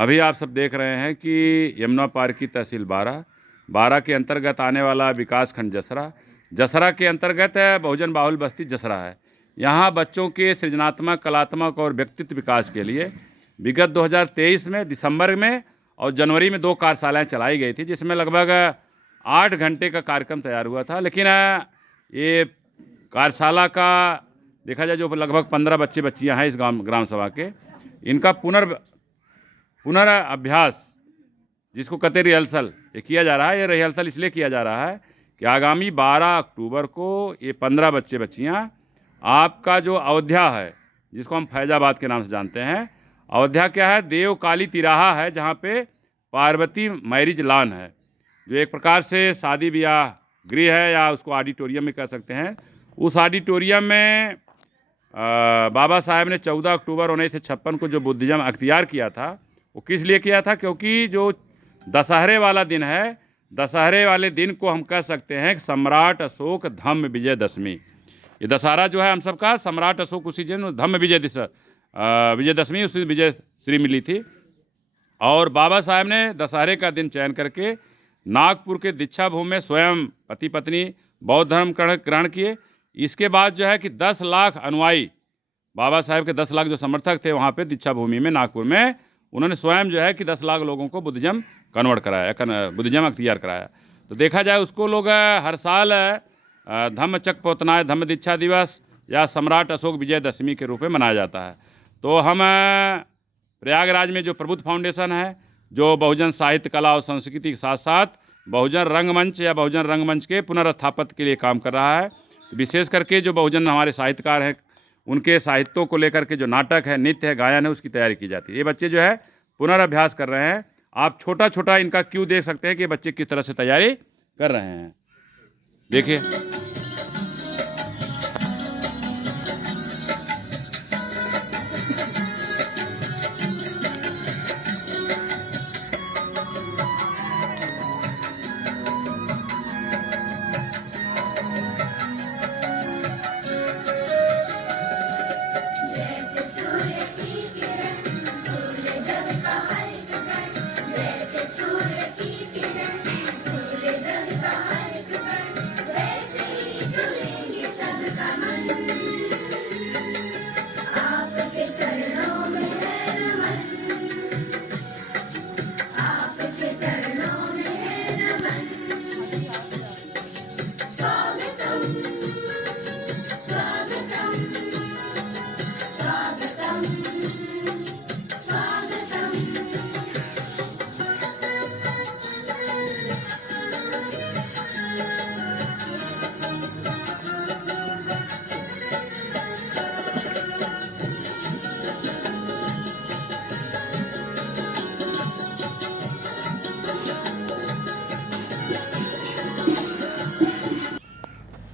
अभी आप सब देख रहे हैं कि यमुना पार की तहसील बारा के अंतर्गत आने वाला विकास खंड जसरा के अंतर्गत बहुजन बाहुल बस्ती जसरा है। यहाँ बच्चों के सृजनात्मक, कलात्मक और व्यक्तित्व विकास के लिए विगत 2023 में दिसंबर में और जनवरी में 2 कार्यशालाएँ चलाई गई थी, जिसमें लगभग 8 घंटे का कार्यक्रम तैयार हुआ था। लेकिन ये कार्यशाला का देखा जाए, जो लगभग 15 बच्चे बच्चियाँ हैं इस ग्राम सभा के, इनका पुनर्अभ्यास, जिसको कहते हैं रिहर्सल, ये किया जा रहा है। ये रिहर्सल इसलिए किया जा रहा है कि आगामी 12 अक्टूबर को ये 15 बच्चे बच्चियाँ आपका जो अयोध्या है, जिसको हम फैजाबाद के नाम से जानते हैं, अयोध्या क्या है, देव काली तिराहा है, जहाँ पे पार्वती मैरिज लॉन है, जो एक प्रकार से शादी ब्याह गृह है, या उसको ऑडिटोरियम में कह सकते हैं। उस ऑडिटोरियम में बाबा साहब ने 14 अक्टूबर 1956 को जो बुद्धिज्म अख्तियार किया था, वो किस लिए किया था? क्योंकि जो दशहरे वाला दिन है, दशहरे वाले दिन को हम कह सकते हैं कि सम्राट अशोक धम्म विजयदशमी। ये दशहरा जो है हम सबका, सम्राट अशोक उसी दिन धम्म विजयदशमी उसी विजय श्री मिली थी। और बाबा साहब ने दशहरे का दिन चयन करके नागपुर के दीक्षा भूमि में स्वयं पति पत्नी बौद्ध धर्म ग्रहण किए। इसके बाद जो है कि 10 लाख अनुयायी, बाबा साहब के 10 लाख जो समर्थक थे वहाँ पे दीक्षा भूमि में नागपुर में, उन्होंने स्वयं जो है कि 10 लाख लोगों को बुद्धिज्म कन्वर्ट कराया, बुद्धिज्म अख्तियार कराया। तो देखा जाए उसको लोग हर साल धम्म चक्र पोतनाय धम्म दीक्षा दिवस या सम्राट अशोक विजयदशमी के रूप में मनाया जाता है। तो हम प्रयागराज में जो प्रबुद्ध फाउंडेशन है, जो बहुजन साहित्य, कला और संस्कृति के साथ साथ बहुजन रंगमंच या बहुजन रंगमंच के पुनरुत्थापित के लिए काम कर रहा है। तो विशेष करके जो बहुजन हमारे साहित्यकार हैं, उनके साहित्यों को लेकर के जो नाटक है, नृत्य है, गायन है, उसकी तैयारी की जाती है। ये बच्चे जो है पुनर्अभ्यास कर रहे हैं। आप छोटा छोटा इनका क्यों देख सकते हैं कि बच्चे किस तरह से तैयारी कर रहे हैं। देखिए,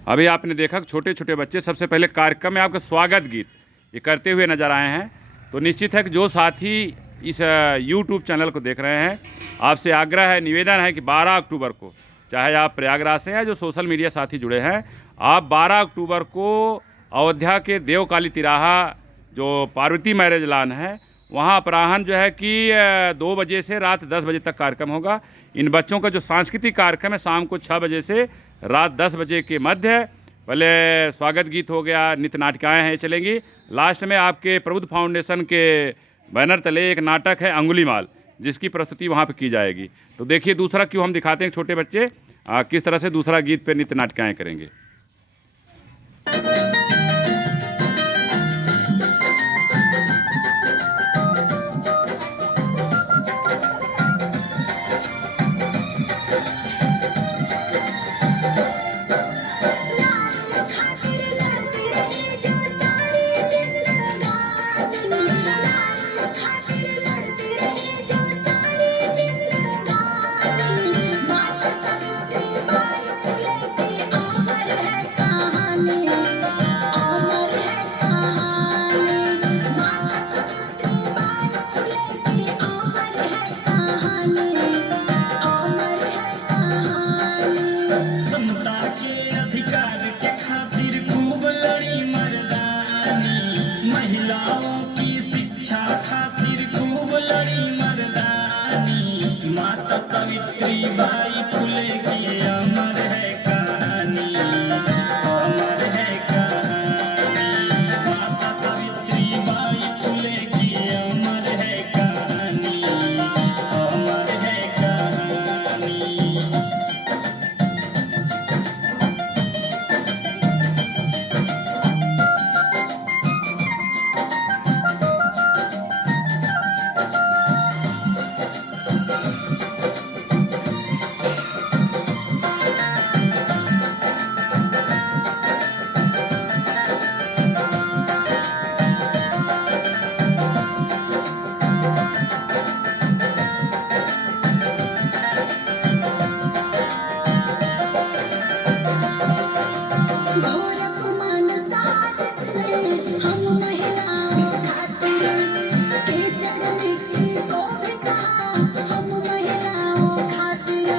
अभी आपने देखा कि छोटे छोटे बच्चे सबसे पहले कार्यक्रम में आपका स्वागत गीत ये करते हुए नजर आए हैं। तो निश्चित है कि जो साथी इस YouTube चैनल को देख रहे हैं, आपसे आग्रह है, निवेदन है कि 12 अक्टूबर को, चाहे आप प्रयागराज से हैं, जो सोशल मीडिया साथी जुड़े हैं, आप 12 अक्टूबर को अयोध्या के देव काली तिराहा जो पार्वती मैरिज लॉन है, वहाँ अपराह्न जो है कि 2 बजे से रात 10 बजे तक कार्यक्रम होगा। इन बच्चों का जो सांस्कृतिक कार्यक्रम है, शाम को 6 बजे से रात 10 बजे के मध्य, पहले स्वागत गीत हो गया, नृत्य नाटिकाएँ हैं चलेंगी। लास्ट में आपके प्रबुद्ध फाउंडेशन के बैनर तले एक नाटक है अंगुलीमाल, जिसकी प्रस्तुति वहाँ पे की जाएगी। तो देखिए दूसरा क्यों हम दिखाते हैं छोटे बच्चे किस तरह से दूसरा गीत पे नृत्य नाटिकाएँ करेंगे। सावित्रीबाई फुले की अमर है कहानी, अमर है कहानी। माता सावित्रीबाई फुले की अमर है कहानी, अमर है कहानी। घोर अपमान साजिश ने हम महिलाओं खातिर, कीचड़ मिट्टी को भी सहा हम महिलाओं खातिर।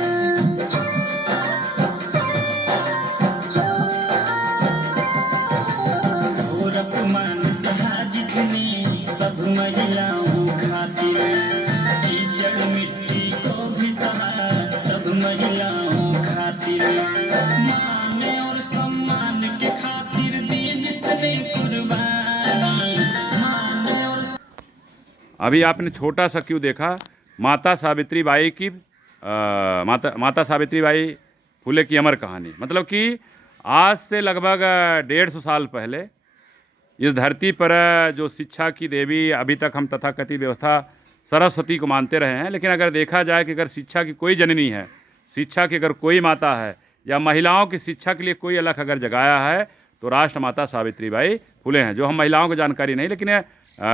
घोर अपमान साजिश ने सब महिलाओं खातिर, कीचड़ मिट्टी को भी सहा सब महिलाओं खातिर। मान और सम्मान के खातिर दी जिसने कुर्बानी, मान और अभी आपने छोटा सा क्यों देखा माता सावित्रीबाई की माता सावित्रीबाई फुले की अमर कहानी। मतलब कि आज से लगभग 150 साल पहले इस धरती पर जो शिक्षा की देवी, अभी तक हम तथाकथित व्यवस्था सरस्वती को मानते रहे हैं, लेकिन अगर देखा जाए कि अगर शिक्षा की कोई जननी है, शिक्षा की अगर कोई माता है, या महिलाओं की शिक्षा के लिए कोई अलग अगर जगाया है, तो राष्ट्रमाता सावित्रीबाई फुले हैं। जो हम महिलाओं को जानकारी नहीं, लेकिन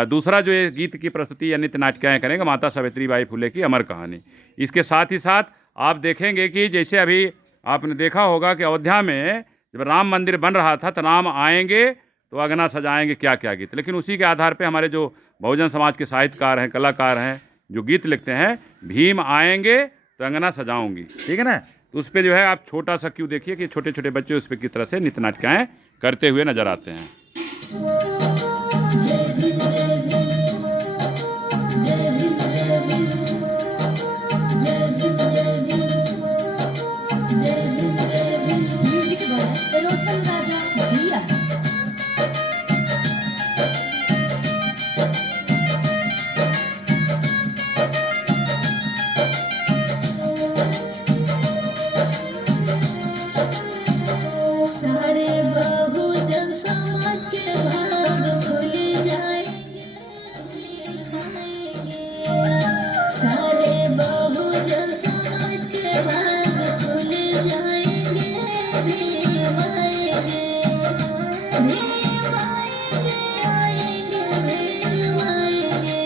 दूसरा जो ये गीत की प्रस्तुति या नृत्य नाटिकाएँ करेंगे, माता सावित्रीबाई फुले की अमर कहानी। इसके साथ ही साथ आप देखेंगे कि जैसे अभी आपने देखा होगा कि अयोध्या में जब राम मंदिर बन रहा था, तो राम आएंगे तो अंगना सजाएंगे, क्या क्या गीत। लेकिन उसी के आधार पे हमारे जो बहुजन समाज के साहित्यकार हैं, कलाकार हैं, जो गीत लिखते हैं, भीम आएंगे तो अंगना सजाऊंगी, ठीक है ना। तो उस पर जो है आप छोटा सा क्यों देखिए कि छोटे छोटे बच्चे उस पर किस तरह से नृत्य नाटिकाएँ करते हुए नजर आते हैं। जय भीम जय भीम, जय भीम जय भीम, जय भीम जय भीम, जय भीम जय भीम। म्यूजिक बाय रोशन राजा जिया। सारे बहुजन समाज के भाग खुल जाएंगे, सारे बहुजन समाज के भाग खुल जाएंगे। भीम आएंगे, भीम आएंगे, आएंगे भीम आएंगे,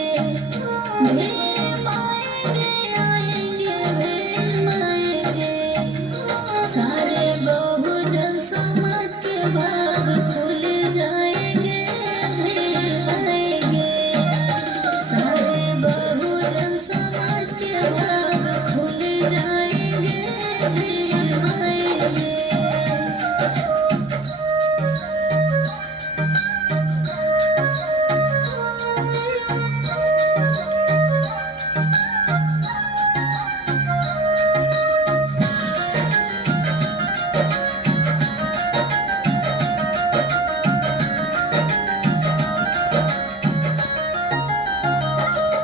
भीम आएंगे, आएंगे भीम आएंगे। सारे बहुजन समाज के भाग खुल जाएंगे, भीम आएंगे। सारे बहुजन समाज के भाग खुल जाएंगे, भीम आएंगे।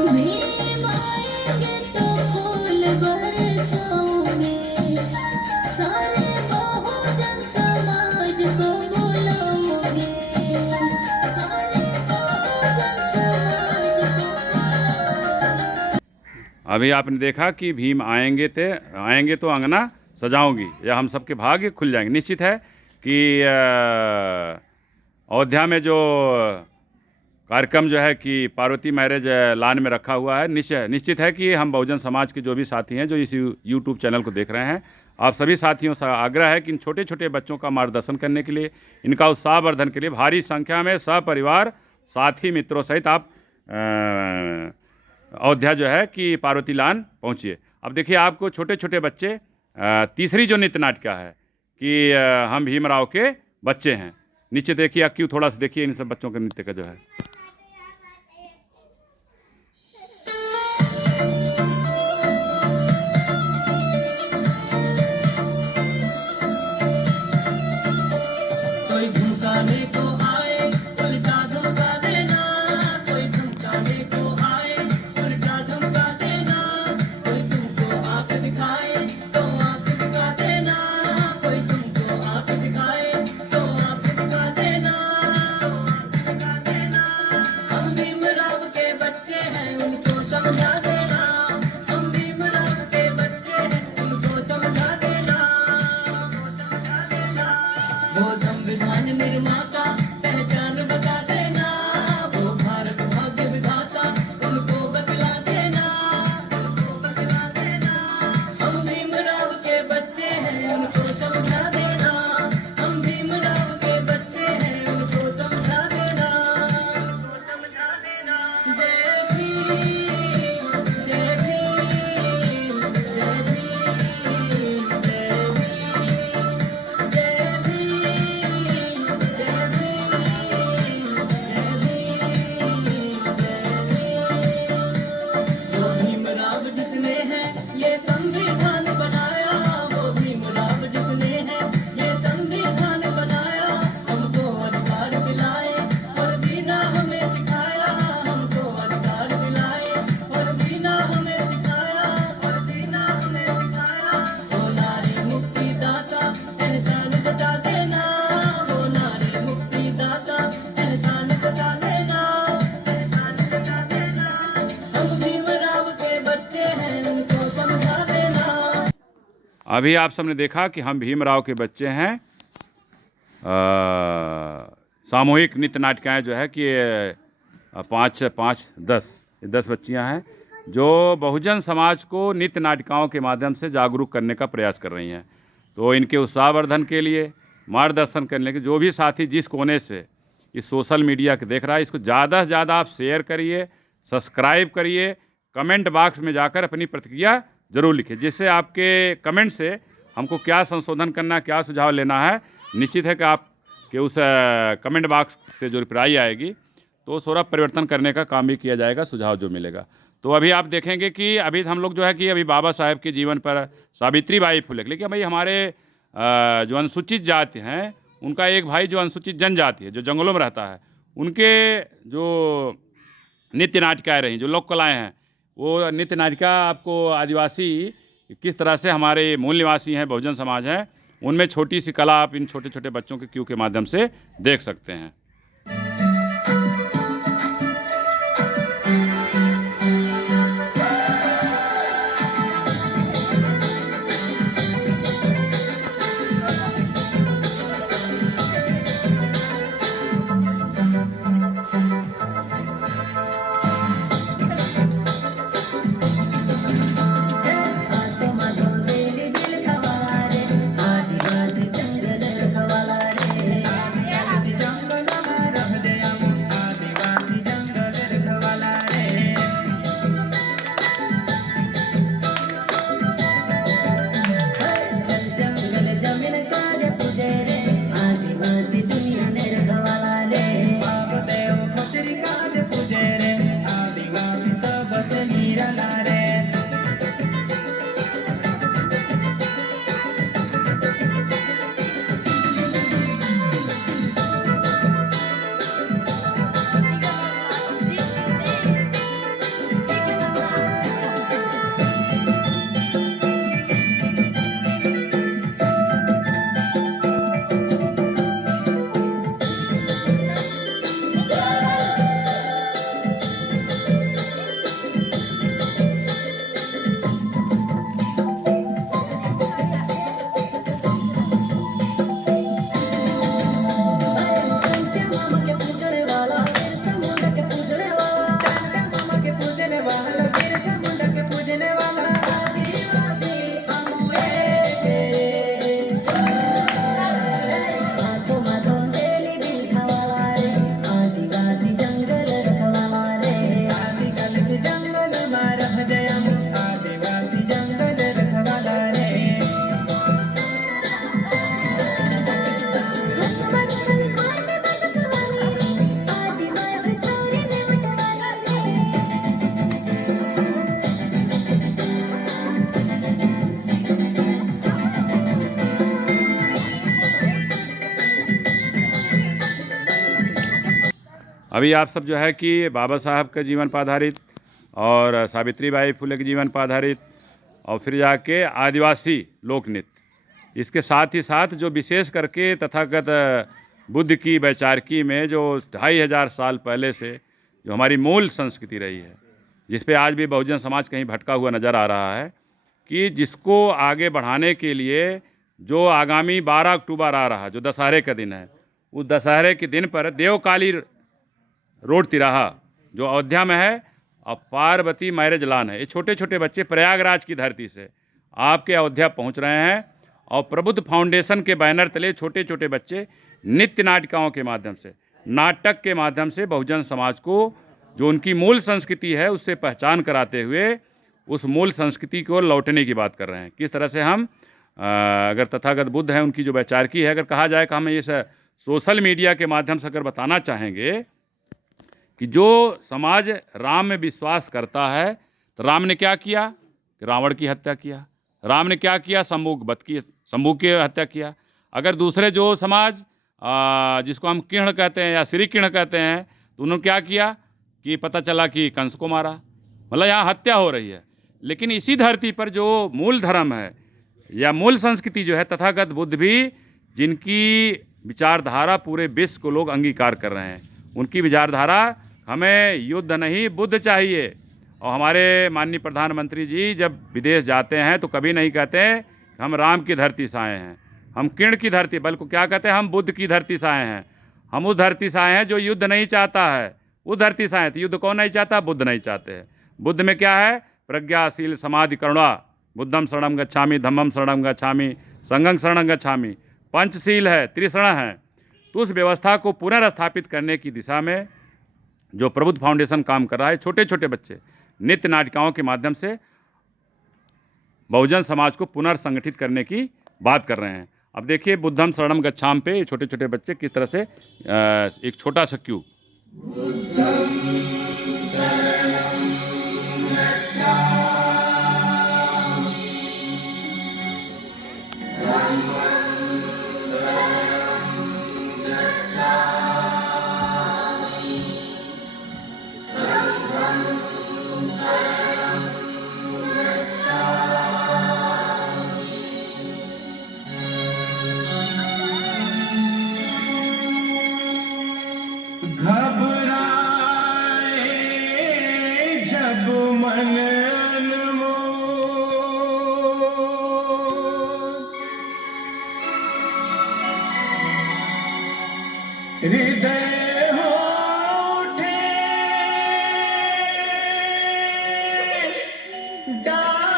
भीम आएंगे तो फूल बरसाओगे, सारे बहुजन समाज को बुलाओगे, सारे बहुजन समाज को बुलाओगे। अभी आपने देखा कि भीम आएंगे तो अंगना सजाऊंगी, या हम सबके भाग्य खुल जाएंगे। निश्चित है कि अयोध्या में जो कार्यक्रम जो है कि पार्वती मैरिज लॉन में रखा हुआ है, निश्चित है कि हम बहुजन समाज के जो भी साथी हैं जो इस यूट्यूब चैनल को देख रहे हैं, आप सभी साथियों से आग्रह है कि इन छोटे छोटे बच्चों का मार्गदर्शन करने के लिए, इनका उत्साहवर्धन के लिए भारी संख्या में सपरिवार साथी मित्रों सहित आप अयोध्या जो है कि पार्वती लॉन पहुँचिए। अब देखिए आपको छोटे छोटे बच्चे, तीसरी जो नृत्य नाटिका है कि हम भीमराव के बच्चे हैं, नीचे देखिए, क्यों थोड़ा सा देखिए इन सब बच्चों के नृत्य का जो है। अभी आप सबने देखा कि हम भीमराव के बच्चे हैं। सामूहिक नृत्य नाटिकाएँ जो है कि 10 बच्चियां हैं जो बहुजन समाज को नृत्य नाटिकाओं के माध्यम से जागरूक करने का प्रयास कर रही हैं। तो इनके उत्साहवर्धन के लिए, मार्गदर्शन करने के, जो भी साथी जिस कोने से इस सोशल मीडिया के देख रहा है, इसको ज़्यादा से ज़्यादा आप शेयर करिए, सब्सक्राइब करिए, कमेंट बॉक्स में जाकर अपनी प्रतिक्रिया ज़रूर लिखिए, जिससे आपके कमेंट से हमको क्या संशोधन करना है, क्या सुझाव लेना है। निश्चित है कि आपके उस कमेंट बॉक्स से जो रिप्लाई आएगी तो थोड़ा परिवर्तन करने का काम भी किया जाएगा, सुझाव जो मिलेगा। तो अभी आप देखेंगे कि अभी हम लोग जो है कि अभी बाबा साहेब के जीवन पर, सावित्री बाई फुले, लेकिन भाई हमारे जो अनुसूचित जाति हैं उनका एक भाई जो अनुसूचित जनजाति है, जो जंगलों में रहता है, उनके जो नृत्य नाटिकाएँ रहीं, जो लोक कलाएँ हैं, वो नृत्य नाटिका आपको आदिवासी किस तरह से हमारे मूल निवासी हैं, बहुजन समाज हैं, उनमें छोटी सी कला आप इन छोटे छोटे बच्चों के क्यू के माध्यम से देख सकते हैं। अभी आप सब जो है कि बाबा साहब के जीवन पर आधारित और सावित्री बाई फुले के जीवन पर आधारित और फिर जाके आदिवासी लोक नृत्य, इसके साथ ही साथ जो विशेष करके तथागत बुद्ध की वैचारिकी में जो 2500 साल पहले से जो हमारी मूल संस्कृति रही है, जिस पे आज भी बहुजन समाज कहीं भटका हुआ नज़र आ रहा है, कि जिसको आगे बढ़ाने के लिए जो आगामी 12 अक्टूबर आ रहा, जो दशहरे का दिन है, उस दशहरे के दिन पर देवकाली रोड तिराहा जो अयोध्या में है और पार्वती मैरिज लॉन है, ये छोटे छोटे बच्चे प्रयागराज की धरती से आपके अयोध्या पहुंच रहे हैं और प्रबुद्ध फाउंडेशन के बैनर तले छोटे छोटे बच्चे नृत्य नाटिकाओं के माध्यम से, नाटक के माध्यम से बहुजन समाज को जो उनकी मूल संस्कृति है उससे पहचान कराते हुए उस मूल संस्कृति को लौटने की बात कर रहे हैं। किस तरह से हम अगर तथागत बुद्ध हैं, उनकी जो वैचारिकी है, अगर कहा जाए कि हम इस सोशल मीडिया के माध्यम से अगर बताना चाहेंगे कि जो समाज राम में विश्वास करता है, तो राम ने क्या किया? रावण की हत्या किया। राम ने क्या किया? शंभू की हत्या किया। अगर दूसरे जो समाज जिसको हम किर्ण कहते हैं या श्री किर्ण कहते हैं, तो उन्होंने क्या किया कि पता चला कि कंस को मारा, मतलब यहाँ हत्या हो रही है। लेकिन इसी धरती पर जो मूल धर्म है या मूल संस्कृति जो है, तथागत बुद्ध भी जिनकी विचारधारा पूरे विश्व को लोग अंगीकार कर रहे हैं, उनकी विचारधारा हमें युद्ध नहीं बुद्ध चाहिए। और हमारे माननीय प्रधानमंत्री जी जब विदेश जाते हैं तो कभी नहीं कहते हैं हम राम की धरती से आए हैं, हम किर्ण की धरती, बल्कि क्या कहते हैं, हम बुद्ध की धरती से आए हैं। हम उस धरती से आए हैं जो युद्ध नहीं चाहता है, उस धरती से आए थे। युद्ध कौन नहीं चाहता? बुद्ध नहीं चाहते हैं। बुद्ध में क्या है? प्रज्ञाशील समाधि करुणा। बुद्धम शरणम गच्छामि, धम्मम शरणम गच्छामि, संघं शरणं गच्छामि। पंचशील है, त्रिशरण है। तो उस व्यवस्था को पुनर्स्थापित करने की दिशा में जो प्रबुद्ध फाउंडेशन काम कर रहा है, छोटे छोटे बच्चे नित्य नाटिकाओं के माध्यम से बहुजन समाज को पुनर्संगठित करने की बात कर रहे हैं। अब देखिए बुद्धम शरणम गच्छाम पे छोटे छोटे बच्चे किस तरह से एक छोटा सा क्यू। घबराए जब मन अनमोल, हृदय हो उठे डामाडोल।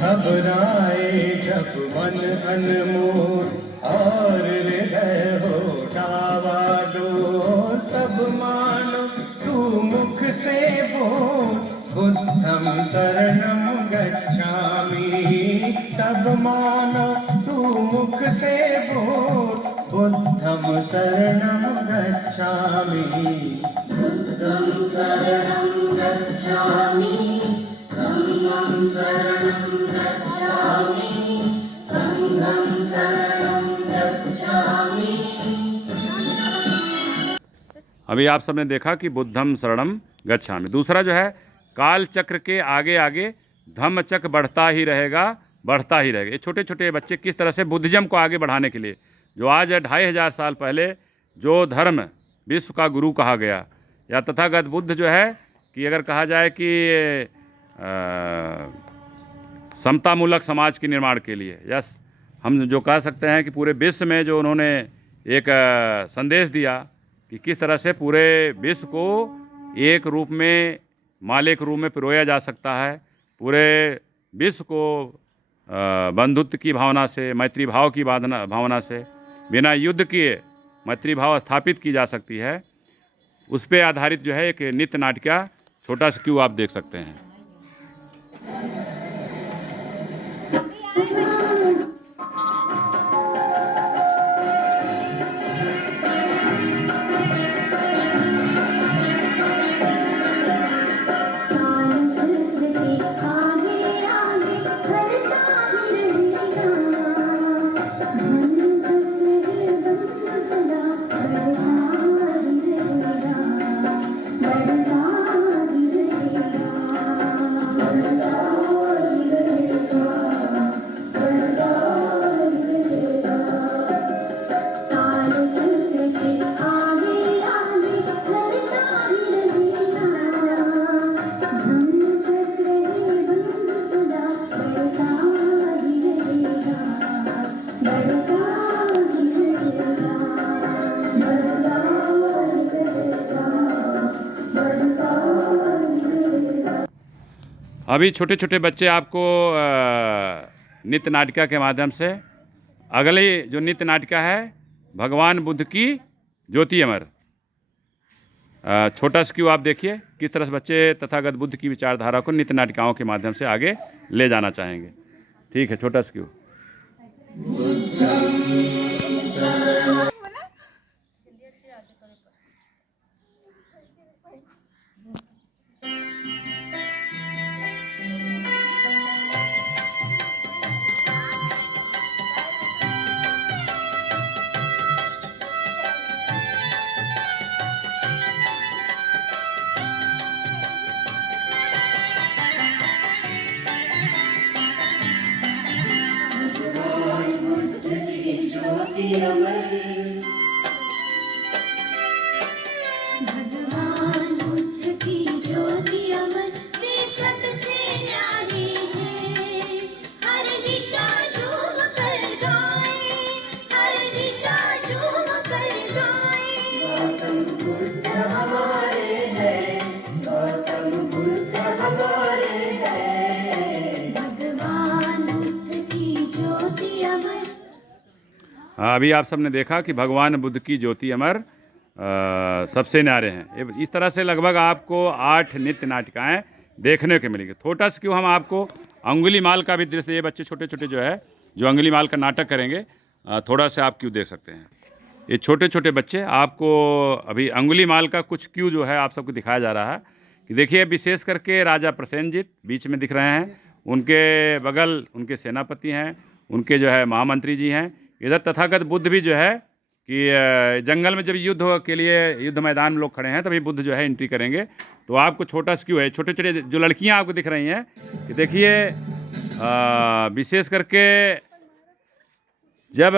घबराए जब मन अनमोल और हृदय हो डावाडोल, तब मानो तू मुख से बोल बुद्धम शरणम गच्छामि। तब मानो तू मुख से बोल बुद्धम शरणम गच्छामि। बुद्धम शरणम गच्छामि, धम्मं शरणं गच्छामि, संघं शरणं गच्छामि। अभी आप सबने देखा कि बुद्धम शरणम गच्छामि। दूसरा जो है, काल चक्र के आगे आगे धम्म चक्र बढ़ता ही रहेगा, बढ़ता ही रहेगा। ये छोटे छोटे बच्चे किस तरह से बुद्धिज्म को आगे बढ़ाने के लिए, जो आज 2500 साल पहले जो धर्म विश्व का गुरु कहा गया, या तथागत बुद्ध जो है कि अगर कहा जाए कि समतामूलक समाज के निर्माण के लिए, या हम जो कह सकते हैं कि पूरे विश्व में जो उन्होंने एक संदेश दिया कि किस तरह से पूरे विश्व को एक रूप में, माले के रूप में पिरोया जा सकता है, पूरे विश्व को बंधुत्व की भावना से, मैत्री भाव की भावना से, बिना युद्ध किए मैत्री भाव स्थापित की जा सकती है। उस पर आधारित जो है एक नित्य नाटिका छोटा सा क्यों आप देख सकते हैं। अभी छोटे छोटे बच्चे आपको नित्य नाटिका के माध्यम से, अगली जो नित्य नाटिका है भगवान बुद्ध की ज्योति अमर, छोटा सा क्यों आप देखिए किस तरह से बच्चे तथागत बुद्ध की विचारधारा को नित्य नाटिकाओं के माध्यम से आगे ले जाना चाहेंगे। ठीक है, छोटा सा क्यों। भगवान बुद्ध की ज्योति अमर वे सबसे न्यारे हैं। हर दिशा झूम कर गाए, हर दिशा झूम कर गाए। गौतम बुद्ध हमारे हैं, गौतम बुद्ध हमारे हैं। भगवान बुद्ध की ज्योति अमर। हाँ, अभी आप सबने देखा कि भगवान बुद्ध की ज्योति अमर सबसे न्यारे हैं। इस तरह से लगभग आपको 8 नृत्य नाटिकाएं देखने को मिलेंगी। थोड़ा सा क्यों हम आपको अंगुली माल का भी दृश्य, ये बच्चे छोटे छोटे जो है जो अंगुली माल का नाटक करेंगे, थोड़ा सा आप क्यों देख सकते हैं। ये छोटे छोटे बच्चे आपको अभी अंगुली माल का कुछ क्यों जो है आप सबको दिखाया जा रहा है कि देखिए, विशेष करके राजा प्रसेनजीत बीच में दिख रहे हैं, उनके बगल उनके सेनापति हैं, उनके जो है महामंत्री जी हैं। इधर तथागत बुद्ध भी जो है कि जंगल में जब युद्ध के लिए युद्ध मैदान में लोग खड़े हैं तभी बुद्ध जो है एंट्री करेंगे। तो आपको छोटा सा क्यों है, छोटे छोटे जो लड़कियां आपको दिख रही हैं कि देखिए, विशेष करके जब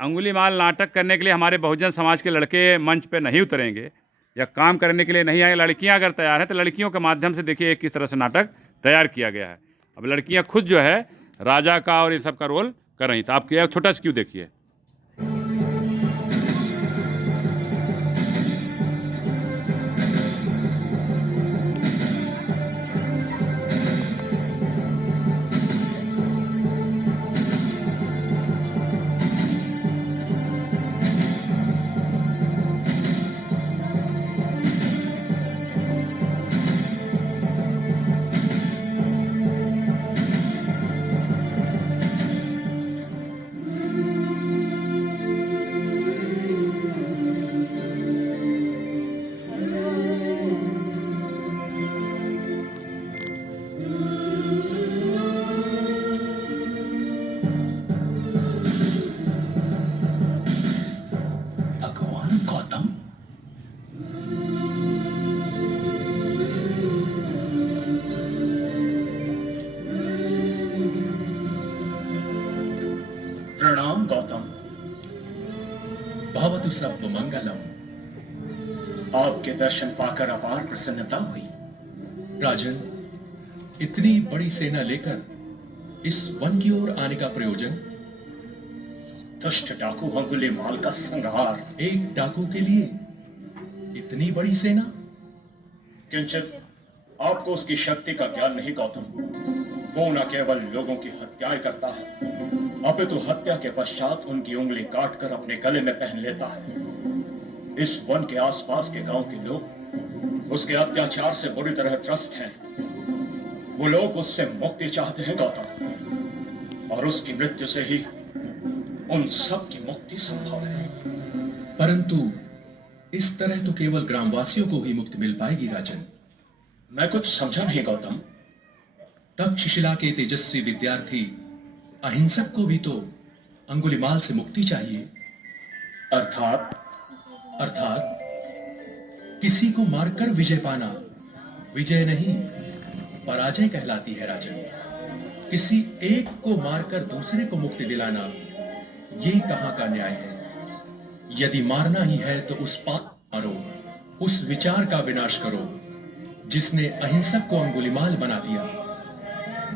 अंगुली माल नाटक करने के लिए हमारे बहुजन समाज के लड़के मंच पे नहीं उतरेंगे या काम करने के लिए नहीं आए, लड़कियां अगर तैयार हैं तो लड़कियों के माध्यम से देखिए किस तरह से नाटक तैयार किया गया है। अब लड़कियां खुद जो है राजा का और ये सब का रोल कर रही। तो आप क्या छोटा सा क्यों देखिए। भगवान गौतम, प्रणाम गौतम। भवतु सर्व मंगलम। आपके दर्शन पाकर अपार प्रसन्नता हुई। राजन, इतनी बड़ी सेना लेकर इस वन की ओर आने का प्रयोजन? दुष्ट डाकू अंगुली माल का संहार। एक डाकू के लिए इतनी बड़ी सेना? किंचित आपको उसकी शक्ति का ज्ञान नहीं गौतम। वो न केवल लोगों की हत्याएं करता है, अपितु हत्या के पश्चात उनकी उंगली काटकर अपने गले में पहन लेता है। इस वन के आसपास के गांव के लोग उसके अत्याचार से बुरी तरह त्रस्त हैं। वो लोग उससे मुक्ति चाहते हैं गौतम, और उसकी मृत्यु से ही उन सब की मुक्ति संभव है। परंतु इस तरह तो केवल ग्रामवासियों को ही मुक्ति मिल पाएगी राजन। मैं कुछ समझा नहीं गौतम। तक्षशिला के तेजस्वी विद्यार्थी अहिंसक को भी तो अंगुलिमाल से मुक्ति चाहिए। अर्थात अर्थात किसी को मारकर विजय पाना विजय नहीं, पराजय कहलाती है राजन। किसी एक को मारकर दूसरे को मुक्ति दिलाना, ये कहां का न्याय है। यदि मारना ही है तो उस पाप मारो, उस विचार का विनाश करो जिसने अहिंसक को अंगुलिमाल बना दिया।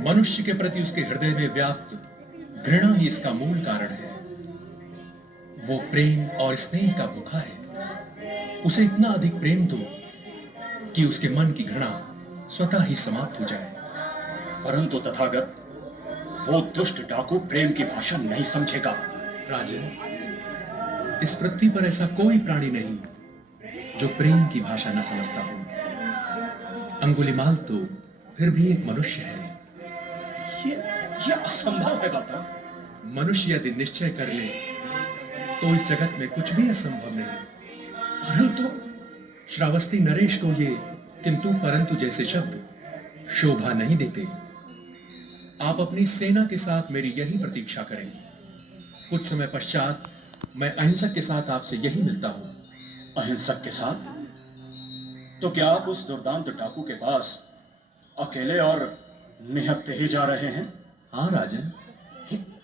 मनुष्य के प्रति उसके हृदय में व्याप्त घृणा ही इसका मूल कारण है। वो प्रेम और स्नेह का भूखा है। उसे इतना अधिक प्रेम दो कि उसके मन की घृणा स्वतः ही समाप्त हो जाए। परंतु तथागत, वो दुष्ट डाकू प्रेम की भाषा नहीं समझेगा। राजन, इस पृथ्वी पर ऐसा कोई प्राणी नहीं जो प्रेम की भाषा न समझता हो। अंगुलिमाल तो फिर भी एक मनुष्य है। ये असंभव है गौतम। मनुष्य यदि निश्चय कर ले तो इस जगत में कुछ भी असंभव नहीं। परंतु श्रावस्ती नरेश को ये किंतु परंतु जैसे शब्द शोभा नहीं देते। आप अपनी सेना के साथ मेरी यही प्रतीक्षा करें। कुछ समय पश्चात मैं अहिंसक के साथ आपसे यही मिलता हूं। अहिंसक के साथ? तो क्या आप उस दुर्दांत डाकू के पास अकेले और निहत्ते ही जा रहे हैं? हाँ राजन,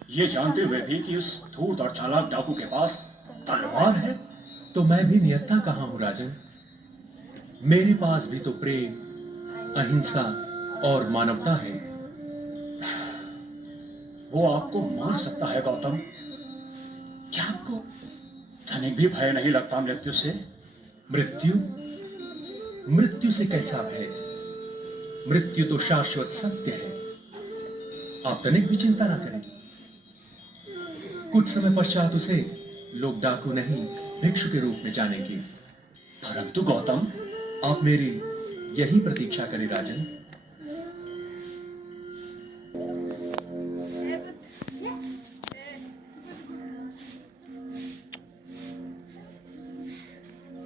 ये जानते हुए भी कि उस धूर्त और चालाक डाकू के पास तलवार है। तो मैं भी नियत्ता कहाँ हूं राजन? मेरे पास भी तो प्रेम, अहिंसा और मानवता है। वो आपको मार सकता है गौतम। क्या आपको तनिक भी भय नहीं लगता मृत्यु से? मृत्यु? मृत्यु से कैसा भय? मृत्यु तो शाश्वत सत्य है। आप तनिक भी चिंता ना करें। कुछ समय पश्चात उसे लोग डाकू नहीं, भिक्षु के रूप में जानेंगे। परंतु गौतम, आप मेरी यही प्रतीक्षा करें राजन।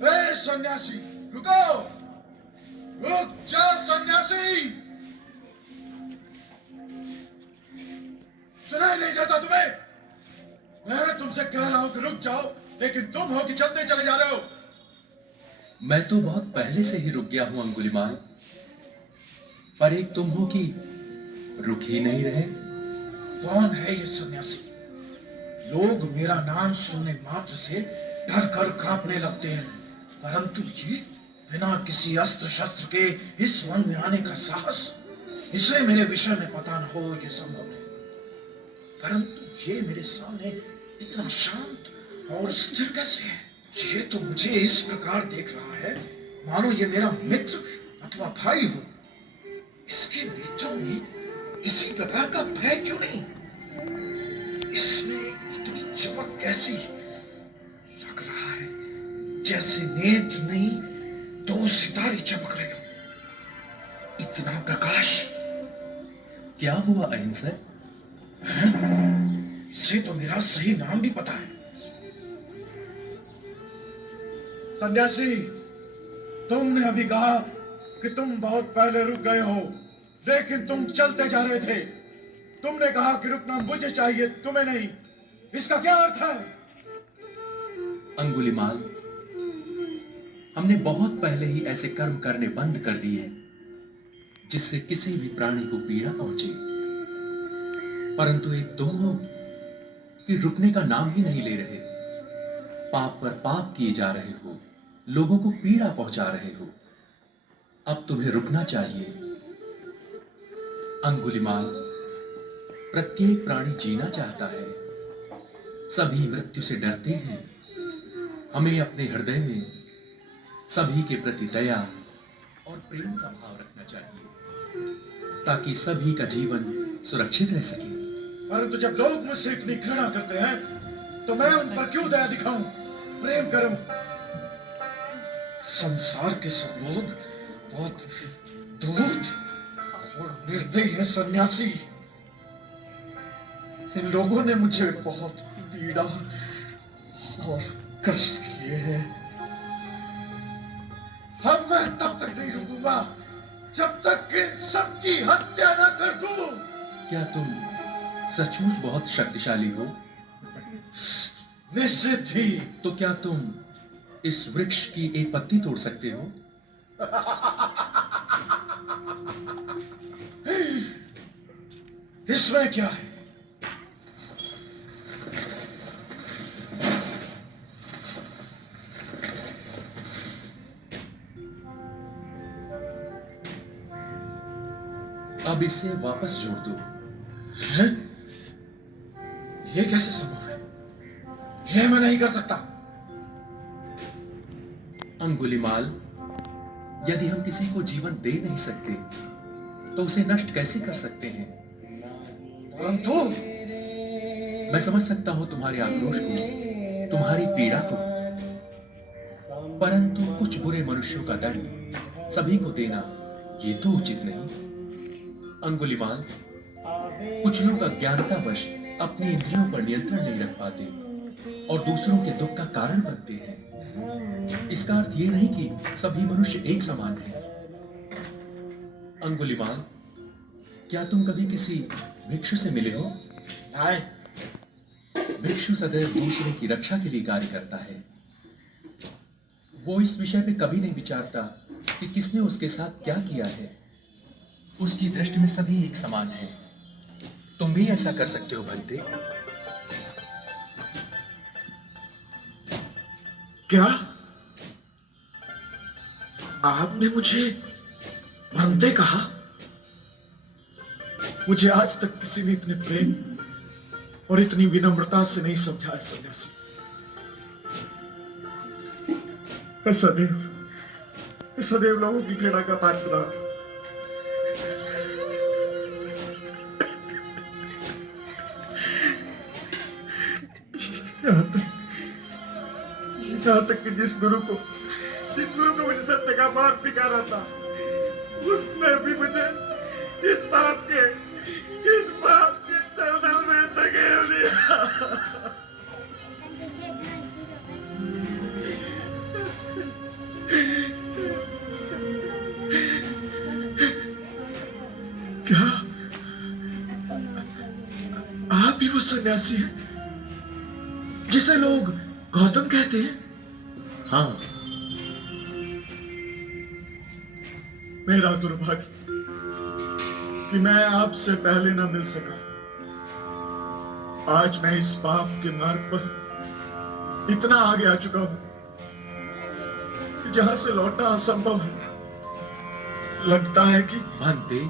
ए सन्यासी, रुको! रुक जा सन्यासी! सुनाई नहीं देता तुम्हें? मैं तुमसे कह रहा हूं कि रुक जाओ, लेकिन तुम हो कि चलते चले जा रहे हो। मैं तो बहुत पहले से ही रुक गया हूं अंगुलीमाल, पर एक तुम हो कि रुक ही नहीं रहे। कौन है ये सन्यासी? लोग मेरा नाम सुनने मात्र से डर कर कांपने लगते हैं, परंतु ये बिना किसी अस्त्र शस्त्र के इस वन में आने का साहस, इसे मेरे विषय में पता न हो ये संभव नहीं। परंतु ये मेरे सामने इतना शांत और स्थिर कैसे है? ये तो मुझे इस प्रकार देख रहा है मानो ये मेरा मित्र अथवा भाई हो। इसके नेत्रों में इसी प्रकार का भय क्यों नहीं? इसमें इतनी चमक कैसी? लग रहा है जैसे नेत्र नहीं, दो सितारे चमक रहे हो। इतना प्रकाश! क्या हुआ अहिंसक? इसे तो मेरा सही नाम भी पता है। सन्यासी, तुमने अभी कहा कि तुम बहुत पहले रुक गए हो, लेकिन तुम चलते जा रहे थे। तुमने कहा कि रुकना मुझे चाहिए, तुम्हें नहीं। इसका क्या अर्थ है? अंगुलीमाल, हमने बहुत पहले ही ऐसे कर्म करने बंद कर दिए जिससे किसी भी प्राणी को पीड़ा पहुंचे। परंतु एक तुम हो कि रुकने का नाम ही नहीं ले रहे। पाप पर पाप किए जा रहे हो, लोगों को पीड़ा पहुंचा रहे हो। अब तुम्हें रुकना चाहिए। अंगुलीमाल, प्रत्येक प्राणी जीना चाहता है। सभी मृत्यु से डरते हैं। हमें अपने हृदय में सभी के प्रति दया और प्रेम का भाव रखना चाहिए ताकि सभी का जीवन सुरक्षित रह सके। परंतु जब लोग मुझसे इतनी घृणा करते हैं तो मैं उन पर क्यों दया दिखाऊं, प्रेम करूं? संसार के सब लोग बहुत धूर्त और निर्दयी है सन्यासी। इन लोगों ने मुझे बहुत पीड़ा और कष्ट किए हैं। अब मैं तब तक नहीं रुकूंगा जब तक कि सबकी हत्या न कर दूं। क्या तुम सचमुच बहुत शक्तिशाली हो? निश्चित ही। तो क्या तुम इस वृक्ष की एक पत्ती तोड़ सकते हो? इसमें क्या है? अब इसे वापस जोड़ दो। है? ये कैसे संभव है? ये मैं नहीं कर सकता। अंगुलीमाल, यदि हम किसी को जीवन दे नहीं सकते तो उसे नष्ट कैसे कर सकते हैं? परंतु मैं समझ सकता हूं तुम्हारे आक्रोश को, तुम्हारी पीड़ा को, परंतु कुछ बुरे मनुष्यों का दंड सभी को देना ये तो उचित नहीं। अंगुलीमाल, कुछ लोग अज्ञानतावश अपनी इंद्रियों पर नियंत्रण नहीं रख पाते और दूसरों के दुख का कारण बनते हैं। इसका अर्थ ये नहीं कि सभी मनुष्य एक समान हैं। अंगुलीमाल, क्या तुम कभी किसी भिक्षु से मिले हो? भिक्षु सदैव दूसरों की रक्षा के लिए कार्य करता है। वो इस विषय पे कभी नहीं विचारता कि किसने उसके साथ क्या किया है। उसकी दृष्टि में सभी एक समान हैं। तुम भी ऐसा कर सकते हो भंते। क्या आपने मुझे भंते कहा? मुझे आज तक किसी ने इतने प्रेम और इतनी विनम्रता से नहीं समझाया सन्यासी। सदैव लोगों की घृणा का पात्र। यहाँ तक कि जिस गुरु को मुझे सत्य का पाठ सिखाना था, उसने भी मुझे इस पाप के दलदल में धकेल दिया। क्या आप ही वो सन्यासी हैं जिसे लोग गौतम कहते हैं? हाँ, मेरा दुर्भाग्य कि मैं आपसे पहले न मिल सका। आज मैं इस पाप के मार्ग पर इतना आगे आ चुका हूं कि जहां से लौटना असंभव है। लगता है कि भंते,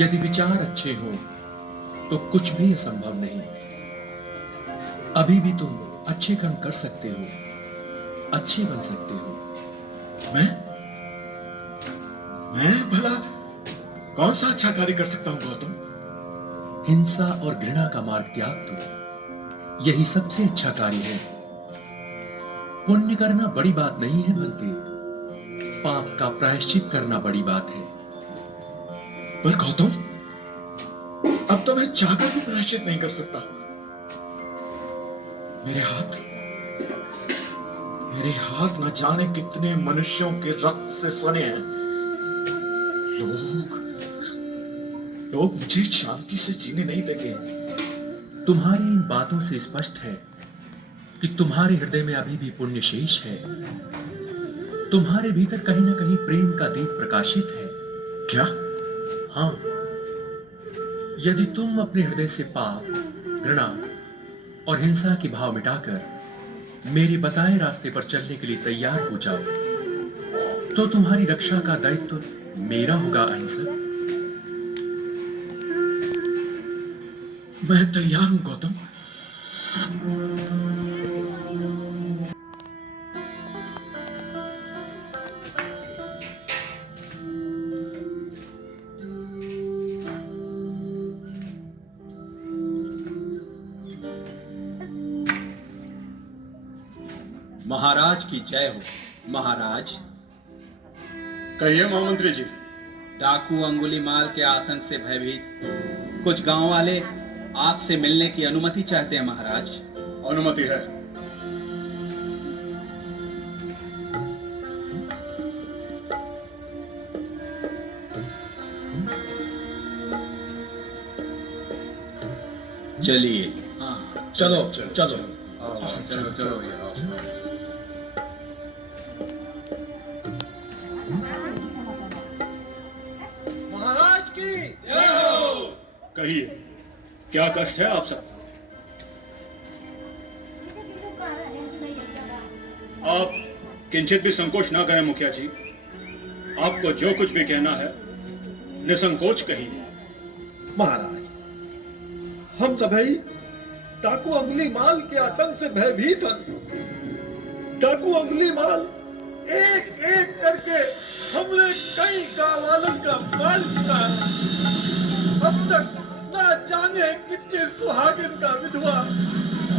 यदि विचार अच्छे हो तो कुछ भी असंभव नहीं। अभी भी तुम अच्छे कर्म कर सकते हो, अच्छे बन सकते हो। मैं भला कौन सा अच्छा कार्य कर सकता हूं गौतम? हिंसा और घृणा का मार्ग त्याग दो, यही सबसे अच्छा कार्य है। पुण्य करना बड़ी बात नहीं है भंते, पाप का प्रायश्चित करना बड़ी बात है। पर गौतम, अब तो मैं चाहकर भी प्रायश्चित नहीं कर सकता। मेरे हाथ न जाने कितने मनुष्यों के रक्त से सने हैं। लोग मुझे शांति से जीने नहीं देंगे। तुम्हारी इन बातों से स्पष्ट है कि तुम्हारे हृदय में अभी भी पुण्य शेष है। तुम्हारे भीतर कहीं ना कहीं प्रेम का दीप प्रकाशित है। क्या? हाँ, यदि तुम अपने हृदय से पाप, घृणा और हिंसा के भाव मिटाकर मेरे बताए रास्ते पर चलने के लिए तैयार हो जाओ, तो तुम्हारी रक्षा का दायित्व मेरा होगा अहिंसक। मैं तैयार हूं गौतम। महाराज की जय हो। महाराज, कहिए महामंत्री जी। डाकू अंगुलीमाल के आतंक से भयभीत कुछ गांव वाले आपसे मिलने की अनुमति चाहते हैं महाराज। अनुमति है। चलिए। हाँ, चलो चलो चलो। चलो चलो यार। महाराज की कहिए, क्या कष्ट है आप सबको? आप किंचित भी संकोच ना करें मुखिया जी। आपको जो कुछ भी कहना है निसंकोच कहिए। महाराज, हम सभी डाकू अंगुलीमाल के आतंक से भयभीत हैं। डाकू अंगुलीमाल एक एक करके हमने कई गांव वालों का मार चुका है। अब तक ना जाने कितने सुहागिन का विधवा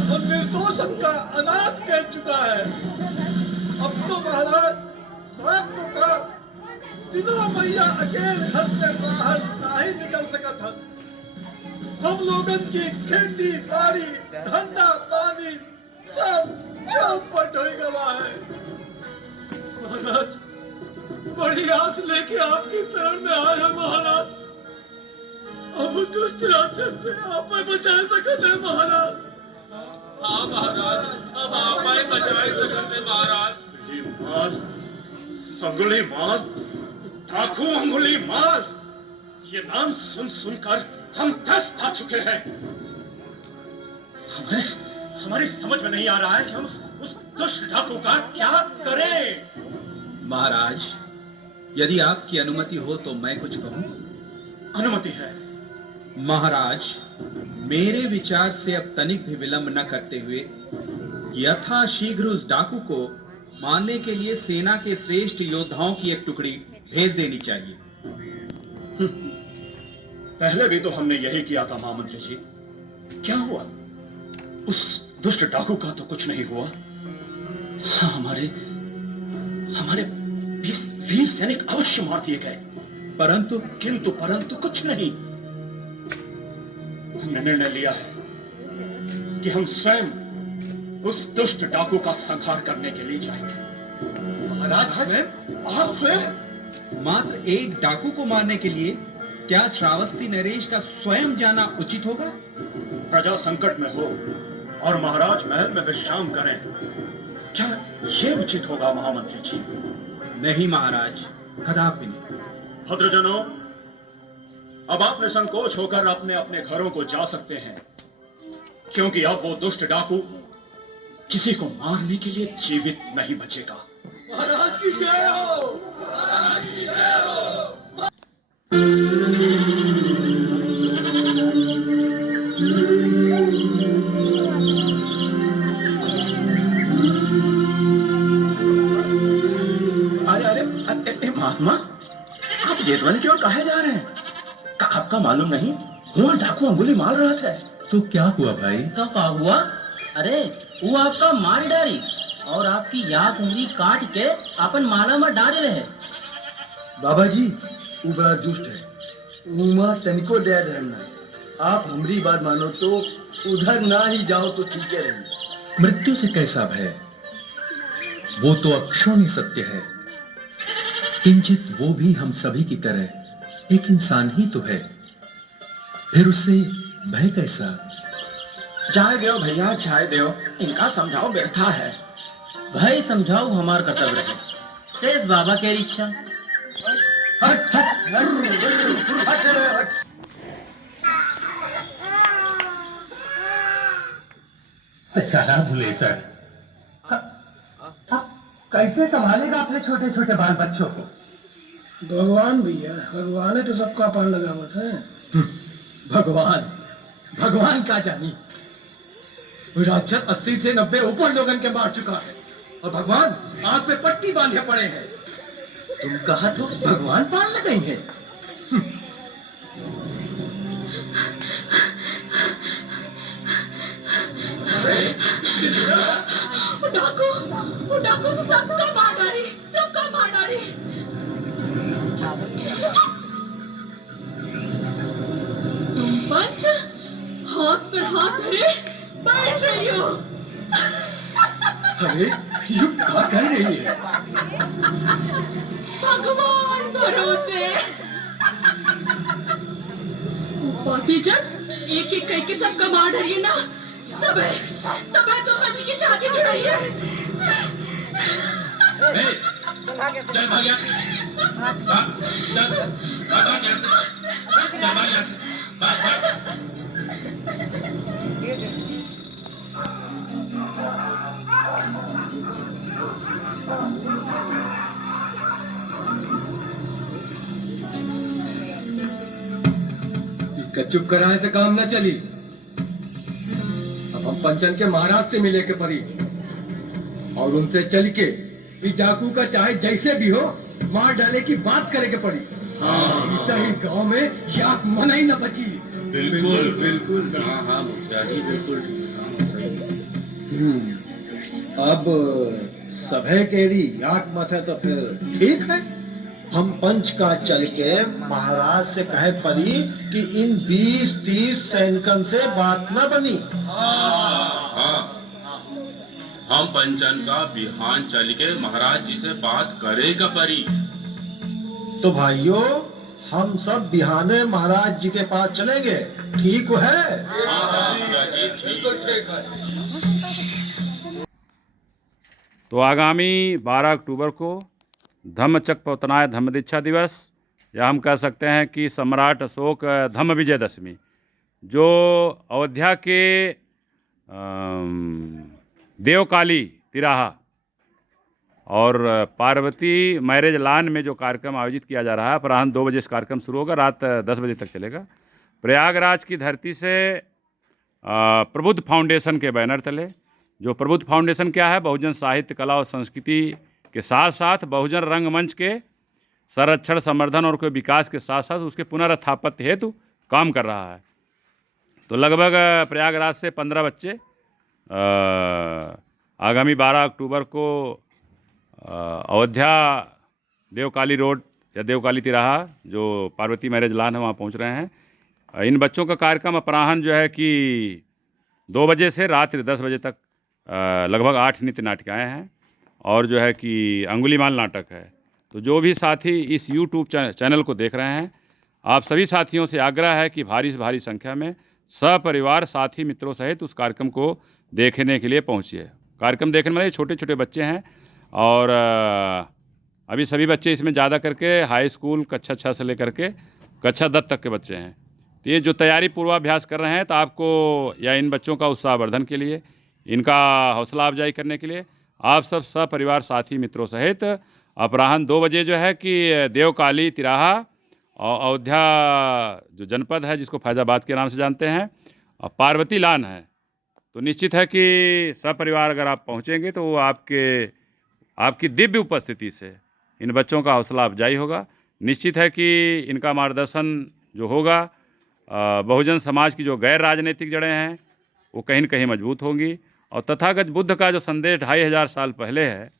और निर्दोषन का अनाथ कह चुका है। अब तो महाराज, रात को का दिनों मैया अकेले घर से बाहर नहीं निकल सका था। हम लोगन की खेती बाड़ी धंधा पानी सब चौपट हो गवा है। महाराज, बड़ी आस लेके आपकी शरण में आए हैं महाराज। अब दुष्ट राक्षस से आप मैं बचा सकते हैं महाराज। हाँ महाराज, अब आप ही बचाए सकते महाराज। अंगुलीमाल, डाकू अंगुलीमाल, ये नाम सुन सुनकर हम 10 खा चुके हैं। हमारे हमारी समझ में नहीं आ रहा है कि हम उस दुष्ट डाकू का क्या करें। महाराज, यदि आपकी अनुमति हो तो मैं कुछ कहूं? अनुमति है। महाराज, मेरे विचार से अब तनिक भी विलंब न करते हुए यथा शीघ्र उस डाकू को मारने के लिए सेना के श्रेष्ठ योद्धाओं की एक टुकड़ी भेज देनी चाहिए। पहले भी तो हमने यही किया था महामंत्री जी। क्या हुआ? उस दुष्ट डाकू का तो कुछ नहीं हुआ। हाँ, हमारे हमारे वीर सैनिक अवश्य मार दिए गए, परंतु कुछ नहीं। हमने निर्णय लिया है कि हम स्वयं उस दुष्ट डाकू का संहार करने के लिए जाएंगे। महाराज, आप स्वयं? मात्र एक डाकू को मारने के लिए क्या श्रावस्ती नरेश का स्वयं जाना उचित होगा? प्रजा संकट में हो और महाराज महल में विश्राम करें, क्या ये उचित होगा महामंत्री जी? नहीं महाराज, कदापि नहीं। भद्रजनों, अब आप निसंकोच होकर अपने अपने घरों को जा सकते हैं, क्योंकि अब वो दुष्ट डाकू किसी को मारने के लिए जीवित नहीं बचेगा। महाराज की जय हो। महाराज की जय हो। अरे महात्मा, आप जेतवन की ओर कहे जा रहे हैं? आपका मालूम नहीं वो डाकू अंगुली मार रहा था? तो क्या हुआ भाई? तो क्या हुआ? अरे वो आपका मार डाली और आपकी याक उंगली काट के अपन माला में डाल रहे। बाबा जी, वो बड़ा दुष्ट है। उमा तनिको दया धरना। आप हमारी बात मानो तो उधर ना ही जाओ तो ठीक है रहेंगे। मृत्यु से कैसा भय? वो तो अक्षोणी सत्य है। किंचित वो भी हम सभी की तरह एक इंसान ही तो है, फिर उससे भय कैसा? चाय देव भैया, चाय देव। इनका समझाओ व्यर्था है। भाई समझाओ हमार कर्तव्य है, शेष बाबा के इच्छा। हट हट हट हट हट। बेचारा भुलेसर, कैसे संभालेगा अपने छोटे छोटे बाल बच्चों को? भगवान भैया, भगवान है तो सबका पान लगावत है। भगवान भगवान का जानी। राक्षस 80 से 90 ऊपर लोगन के मार चुका है और भगवान आंख पे पट्टी बांधे पड़े हैं। तुम कहा तो भगवान पान लगाई है। डाकू सबका मार डाली। तुम पंच हाथ पर हाथ धरे बैठ रही हो। अरे यू क्या कह रही है? भगवान भरोसे। पापी जब एक एक करके सबका मार डालिए ना, तबे तो पति की छाती जुड़ाई है। चल भाग यहाँ से। चल भाग यहाँ से। चल भाग यहाँ से। भाग। चुप कराने से काम न चली। अब हम पंचन के महाराज से मिले के परी और उनसे चल के डाकू का चाहे जैसे भी हो मार डाले की बात करे के पड़ी। इधर ही गांव में याक मना ही न बची। बिल्कुल बिल्कुल। हाँ हाँ मुखिया जी, बिल्कुल। अब सभे केरी याक मत है तो फिर ठीक है। हम पंच का चल के महाराज से कहे पड़ी कि इन 20-30 सैनिकन से बात न बनी। हाँ, हम पंचन का बिहान चल के महाराज जी से बात करेगा परी। तो भाइयों, हम सब बिहाने महाराज जी के पास चलेंगे, ठीक है? हाँ मुखिया जी, ठीक है। तो आगामी 12 अक्टूबर को धम्मचक्र पवतनाय धम्मदीक्षा दिवस या हम कह सकते हैं कि सम्राट अशोक धम्म विजयदशमी, जो अयोध्या के देवकाली तिराहा और पार्वती मैरिज लॉन में जो कार्यक्रम आयोजित किया जा रहा है, अपराह्न 2 बजे से कार्यक्रम शुरू होगा, रात 10 बजे तक चलेगा। प्रयागराज की धरती से प्रबुद्ध फाउंडेशन के बैनर तले, जो प्रबुद्ध फाउंडेशन क्या है, बहुजन साहित्य कला और संस्कृति के साथ साथ बहुजन रंगमंच के संरक्षण, संवर्धन और के विकास के साथ साथ उसके पुनर्स्थापत्य हेतु काम कर रहा है। तो लगभग प्रयागराज से 15 बच्चे आगामी 12 अक्टूबर को अयोध्या देवकाली रोड या देवकाली तिराहा, जो पार्वती मैरिज लॉन है, वहाँ पहुँच रहे हैं। इन बच्चों का कार्यक्रम अपराह्न जो है कि 2 बजे से रात्रि 10 बजे तक लगभग 8 नृत्य नाटिकाएँ हैं और जो है कि अंगुलीमाल नाटक है। तो जो भी साथी इस यूट्यूब चैनल को देख रहे हैं, आप सभी साथियों से आग्रह है कि भारी से भारी संख्या में सपरिवार साथी मित्रों सहित उस कार्यक्रम को देखने के लिए पहुँचिए। कार्यक्रम देखने वाले छोटे छोटे बच्चे हैं और अभी सभी बच्चे इसमें ज़्यादा करके हाई स्कूल कक्षा 6 से लेकर के कक्षा 10 तक के बच्चे हैं। तो ये जो तैयारी पूर्वाभ्यास कर रहे हैं, तो आपको या इन बच्चों का उत्साहवर्धन के लिए, इनका हौसला अफजाई करने के लिए आप सब सपरिवार साथी मित्रों सहित अपराह्न 2 बजे जो है कि देवकाली तिराहा और अयोध्या जो जनपद है, जिसको फैज़ाबाद के नाम से जानते हैं, और पार्वती लॉन है, तो निश्चित है कि सपरिवार अगर आप पहुंचेंगे तो वो आपकी दिव्य उपस्थिति से इन बच्चों का हौसला अफजाई होगा। निश्चित है कि इनका मार्गदर्शन जो होगा, बहुजन समाज की जो गैर राजनीतिक जड़ें हैं वो कहीं न कहीं मजबूत होंगी। और तथागत बुद्ध का जो संदेश 2500 साल पहले है,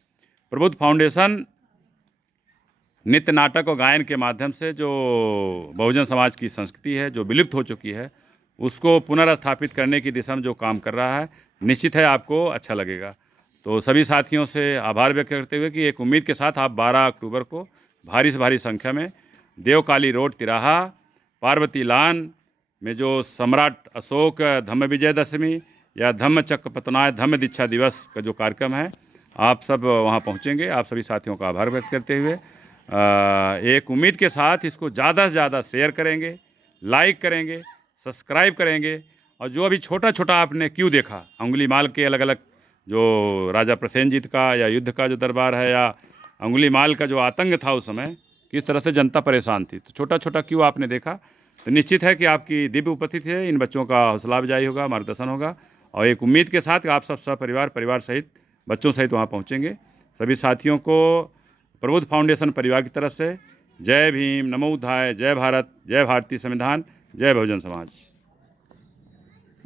प्रबुद्ध फाउंडेशन नृत्य, नाटक और गायन के माध्यम से जो बहुजन समाज की संस्कृति है, जो विलुप्त हो चुकी है, उसको पुनर्स्थापित करने की दिशा में जो काम कर रहा है, निश्चित है आपको अच्छा लगेगा। तो सभी साथियों से आभार व्यक्त करते हुए कि एक उम्मीद के साथ आप 12 अक्टूबर को भारी से भारी संख्या में देवकाली रोड तिराहा पार्वती लॉन में जो सम्राट अशोक धम्म विजयदशमी या धम्म चक्र पतनाय धम्म दीक्षा दिवस का जो कार्यक्रम है, आप सब वहाँ पहुँचेंगे। आप सभी साथियों का आभार व्यक्त करते हुए एक उम्मीद के साथ इसको ज़्यादा से ज़्यादा शेयर करेंगे, लाइक करेंगे, सब्सक्राइब करेंगे। और जो अभी छोटा छोटा आपने क्यों देखा, अंगुलीमाल के अलग अलग जो राजा प्रसेनजीत का या युद्ध का जो दरबार है, या अंगुलीमाल का जो आतंक था उस समय, किस तरह से जनता परेशान थी, तो छोटा छोटा क्यों आपने देखा, तो निश्चित है कि आपकी दिव्य उपस्थिति है, इन बच्चों का हौसला अफजाई होगा, मार्गदर्शन होगा। और एक उम्मीद के साथ आप सब सपरिवार, परिवार सहित, बच्चों सहित वहाँ पहुँचेंगे। सभी साथियों को प्रबुद्ध फाउंडेशन परिवार की तरफ से जय भीम, नमो बुद्धाय, जय भारत, जय भारतीय संविधान, जय बहुजन समाज।